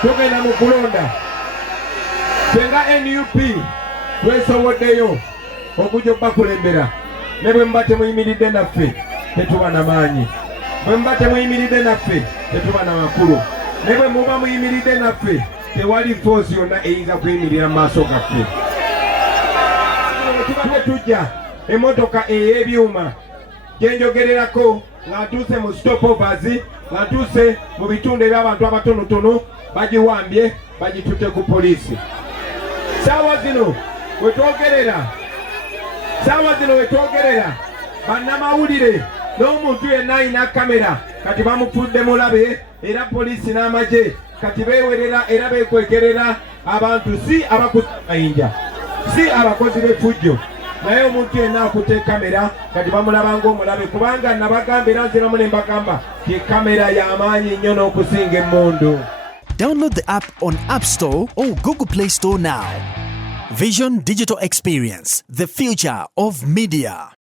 tugenda mu kulonda. Fenga NUP twesoboddeyo okujja okubakulembera. Ne bwe muba temuyimiridde naffe tetuba na maanyi. Bwe muba temuyimiridde naffe tetuba na makulu. Ne bwe muba muyimiridde naffe tewali foosi yonna eyinza kuyimirira mu maaso gaffe. Tuba tujja emmotoka ey'ebyuma gyenjogererako nga ntuuse mu stopovers, nga ntuuse mu bitundu eby'abantu abatonotono bagiwambye bagitutte ku poliisi. Saawa zino wetwogerera bannamawulire n'omuntu yenna alina kamera kati bamufudde mulabe, era poliisi n'amagye kati beewerera era beekwekerera abantu, si abakutte amayinja, si abakozi b'effujjo, naye omuntu yenna akutte kamera kati bamulaba ng'omulabe, kubanga nabagamba era nziramu ne mbagamba ti kamera y'amaanyi nnyo n'okusinga emmundu. Download the app on App Store or Google Play Store now. Vision Digital Experience, the future of media.